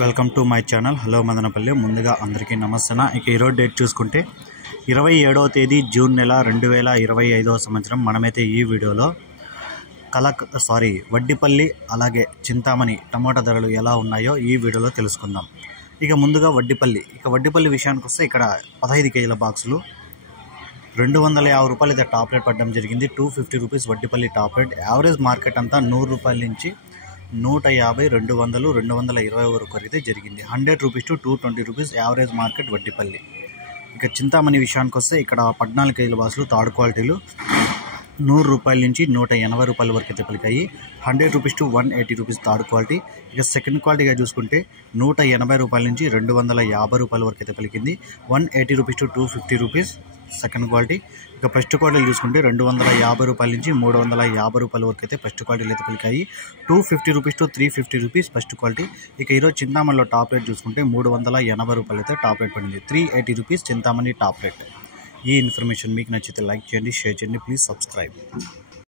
Welcome to my channel. Hello Madanapalle. ముందుగా అందరికీ నమస్తే. ఇక ఈరోజు డేట్ చూసుకుంటే 27వ తేదీ జూన్ నెల 2025వ సంవత్సరం. మనమైతే ఈ వీడియోలో వడ్డిపల్లి అలాగే చింతామణి టమాటా ధరలు ఎలా ఉన్నాయో ఈ వీడియోలో తెలుసుకుందాం. ఇక ముందుగా వడ్డిపల్లి విషయానికి వస్తే ఇక్కడ 15 కేజీల బాక్సులు 250 రూపాయలు అయితే టాప్ రేట్ పడడం జరిగింది. 250 rupees Vaddipalli top rate. Average market అంతా 100 రూపాయల నుంచి 150, 200, 220 వరకు అయితే జరిగింది. 100 rupees to 220 rupees average market Vaddipalli. ఇక చింతామణి విషయానికి వస్తే ఇక్కడ 14 కేజీల బాక్సులు థర్డ్ క్వాలిటీలు 100 రూపాయల నుంచి 180 రూపాయల వరకు అయితే పలికాయి. 100 rupees to 180 rupees third quality. ఇక సెకండ్ క్వాలిటీగా చూసుకుంటే 180 రూపాయల నుంచి 250 రూపాయల వరకు అయితే పలికింది. 180 rupees to 250 rupees second quality. ఇక ఫస్ట్ క్వాలిటీలు చూసుకుంటే 250 రూపాయల నుంచి 350 రూపాయల వరకు అయితే ఫస్ట్ క్వాలిటీలు అయితే పలికాయి. 250 rupees to 350 rupees first quality. ఇక ఈరోజు చింతామణిలో టాప్ రేట్ చూసుకుంటే 380 రూపాయలు అయితే టాప్ రేట్ పడింది. 380 రూపీస్ చింతామణి టాప్ రేట్. ఈ ఇన్ఫర్మేషన్ మీకు నచ్చితే లైక్ చేయండి, షేర్ చేయండి, ప్లీజ్ సబ్స్క్రైబ్.